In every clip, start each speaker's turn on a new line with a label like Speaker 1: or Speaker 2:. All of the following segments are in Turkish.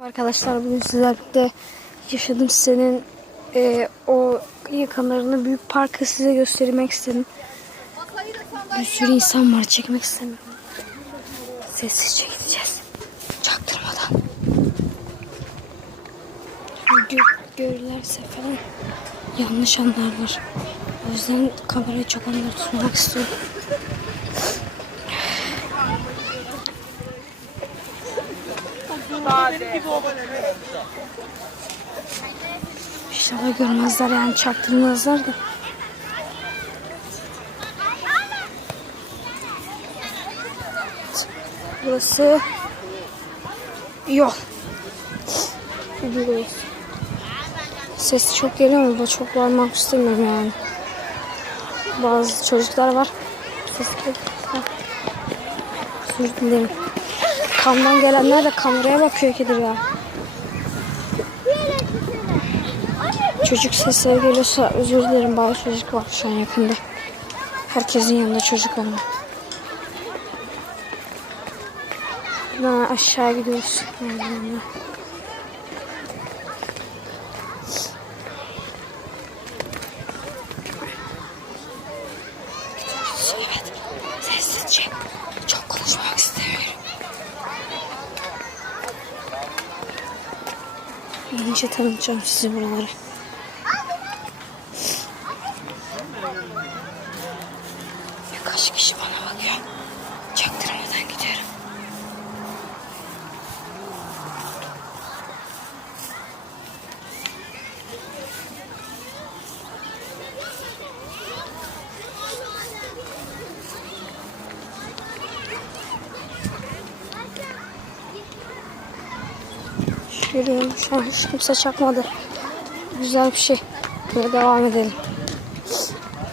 Speaker 1: Arkadaşlar bugün sizlerle yaşadığım senin e, o yakınlarını büyük parkı size göstermek istedim. Bir sürü insan var çekmek istemiyorum. Sessizce gideceğiz. Çaktırmadan. Gö görürlerse falan yanlış anlarlar. O yüzden kamerayı çok onları tutmak istiyorum. İnşallah görmezler yani çaktırmazlar da. Burası yol. Burası. Ses çok geliyor mu? Ben çok bağırmak istemiyorum yani. Bazı çocuklar var. Ses geliyor. Özür dilerim. Kamdan gelenler de kameraya bakıyor kidir ya. Çocuk sesleri geliyorsa özür dilerim. Bazı çocuk var şu an yakında. Herkesin yanında çocuk olma. Buradan aşağı gidiyoruz. Merdivenle. Evet. Sessizce. Çok konuşmak istemiyorum. İyice tanıtacağım sizi buraları. Birkaç kişi bana bakıyor. Çaktırmadan gidiyorum. Yürüyorum. Şu an hiç kimse çakmadı. Güzel bir şey. Böyle devam edelim.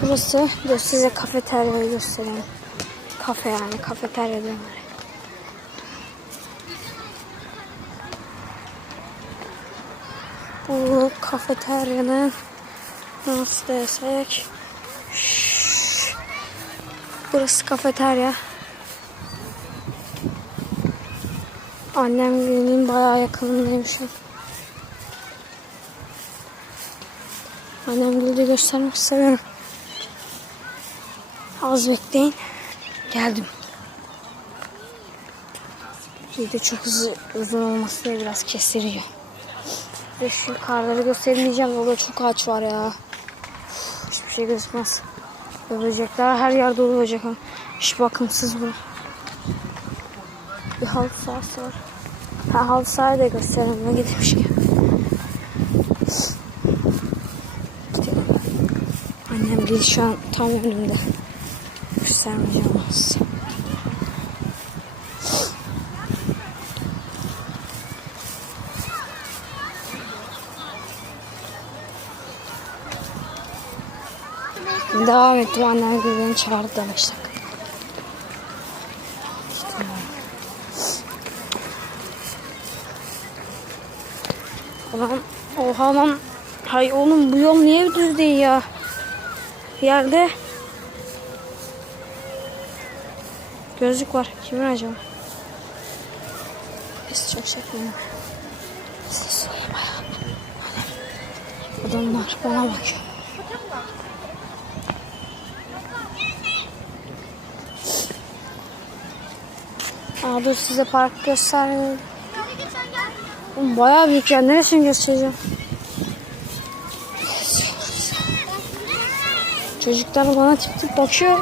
Speaker 1: Burası dur size kafeteryayı göstereyim. Kafe yani kafeterya diyorlar. Bu kafeteryanın nasıl desek. Burası kafeterya. Annem günün bayağı yakınındaymışım. Annem gülü de göstermek istemiyorum. Az bekleyin. Geldim. De çok hızlı uzun olması da biraz kestiriyor. Ve şu yukarıları göstermeyeceğim. Orada çok ağaç var ya. Hiçbir şey gözükmez. Böcekler her yerde olacak. Hiç bakımsız bu. Bir halı sahası var. Ha halı sahayı da gösterelim. Ne gitmiş ki. Annem değil şu an tam önümde. Göstermeyeceğim size. Devam ettim annem beni çağırdı demiştik. Ulan oha lan. Hay oğlum bu yol niye düz değil ya? Yerde gözlük var. Kimin acaba? Biz çok çekmiyor. Ses. Adamlar bana bakıyor. Aa, dur size park göstereyim. Oğlum Bayağı büyük ya. Neresini göstereceğim? Çocuklar bana tip tip bakıyor.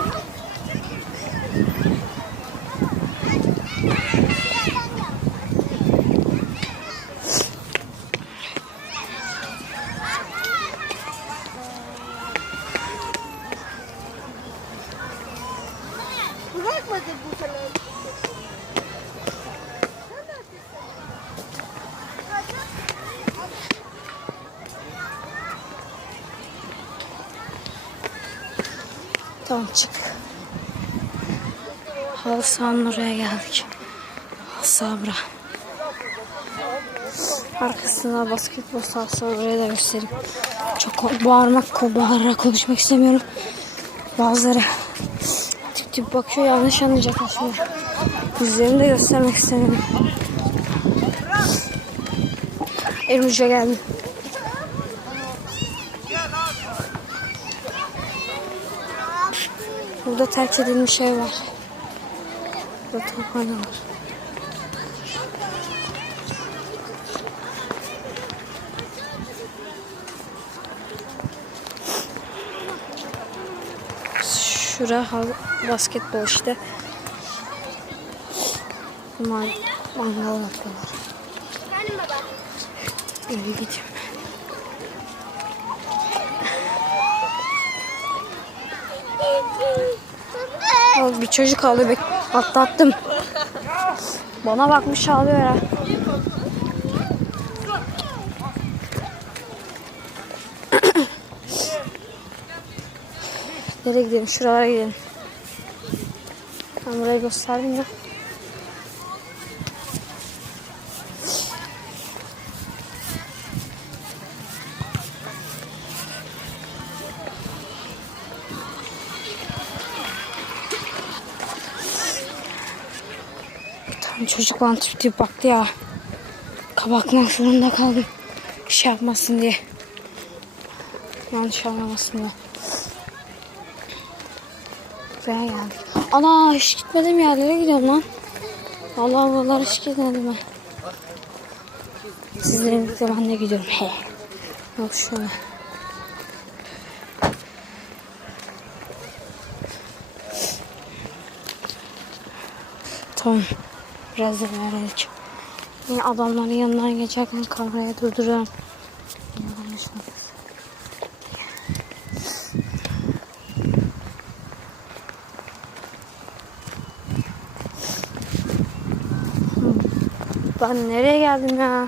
Speaker 1: Tamam çık. Halı sahanın oraya geldik. Bura. Arkasında basketbol sahası. Oraya da göstereyim. Çok bağırmak, bağırarak konuşmak istemiyorum. Bazıları tip tip bakıyor yanlış anlayacaklar şimdi. Yüzlerimi de göstermek istemiyorum. En uca geldim. Burada terk edilmiş ev var. Burada tophane var. Şura basketbol işte. Mangal yapıyorlar.
Speaker 2: Benim baba.
Speaker 1: Eve gideyim. Al bir çocuk ağlıyor. Bek atlattım. Bana bakmış ağlıyor herhalde. Nereye gidelim? Şuralara gidelim. Ben burayı gösterdim de. Çocuk bana tip tip baktı ya. Kabakmak zorunda kaldım. Şey yapmasın diye. Yanlış anlamasın diye. Buraya geldik. Ana hiç gitmedim yerlere gidiyorum lan. Vallahi buralara hiç gitmedim ben. Sizlerin birlikte ben de gidiyorum. He. Yok şöyle. Tamam. Biraz da verdik. Yine adamların yanından geçerken kameraya durduruyorum. Ben nereye geldim ya?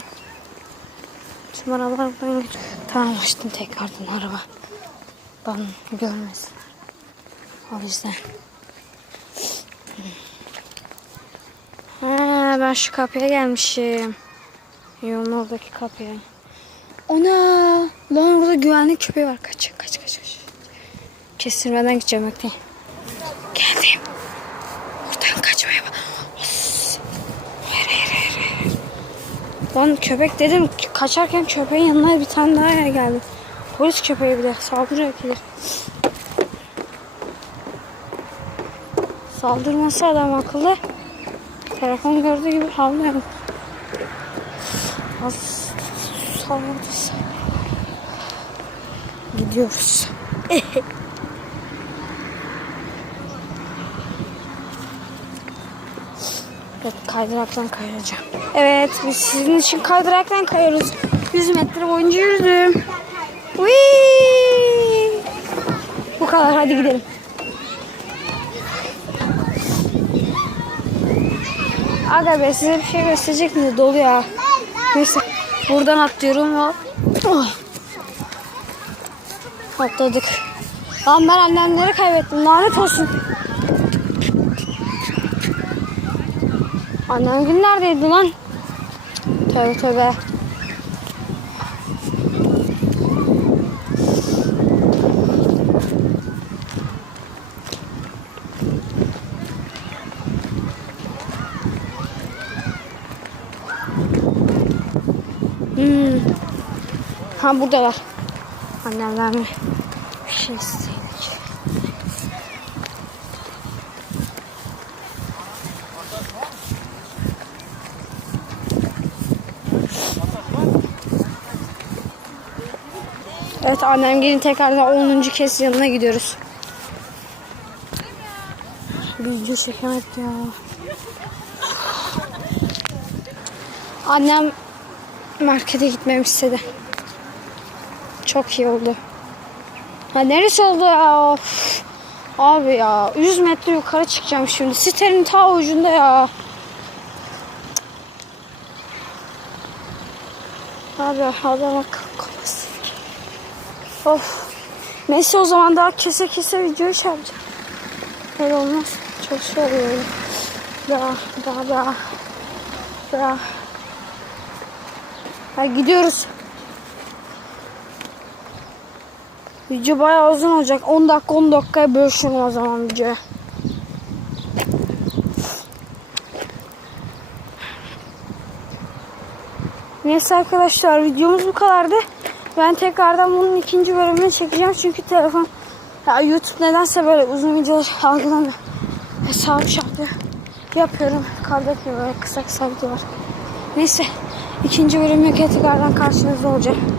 Speaker 1: Tüm arabalardan geç. Tamam açtım tekrardan araba. Ben görmesin. O yüzden. Ha, ben şu kapıya gelmişim. Yolun oradaki kapıya. Ona! Lan orada güvenlik köpeği var. Kaç, kaç, kaç, kaç. Kestirmeden gideceğim bekleyin. Geldim. Oradan kaçmaya bak. Hayır, hayır, hayır, hayır. Lan köpek dedim. Kaçarken köpeğin yanına bir tane daha geldi. Polis köpeği. Saldırıyor gelir. Saldırması adam akıllı. Telefon gördüğü gibi havlıyor. Az salladı. Gidiyoruz. Evet, kaydıraktan kayacağım. Evet, biz sizin için kaydıraktan kayıyoruz. 100 metre boyunca yürüdüm. Whee! Bu kadar, hadi gidelim. Aga be size bir şey gösterecektim de dolu ya. Neyse buradan atlıyorum hop. Oh. Atladık. Lan ben annemleri kaybettim lanet olsun. Annem gün neredeydi lan? Tövbe tövbe. Hmm. Ha buradalar. Annemler mi? Bir şey isteydik. Evet annem gelin tekrardan 10. kez yanına gidiyoruz. Video çekemedik ya. Annem markete gitmemi istedi. Çok iyi oldu. Ha neresi oldu ya? Of. Abi ya 100 metre yukarı çıkacağım şimdi. Sitenin ta ucunda ya. Abi adama kafası. Of. Neyse o zaman daha kese kese video çekeceğim. Öyle olmaz. Çok şey oluyor. Daha daha daha. Daha. Hadi gidiyoruz. Video bayağı uzun olacak. 10 dakika 10 dakikaya bölüşürüm o zaman videoya. Neyse arkadaşlar videomuz bu kadardı. Ben tekrardan bunun ikinci bölümünü çekeceğim. Çünkü telefon ya YouTube nedense böyle uzun videolar algılamıyor. Hesabı şartı yapıyorum. Kaldaki böyle kısa kısa videolar. Neyse ikinci bölümle tekrardan karşınızda olacağım.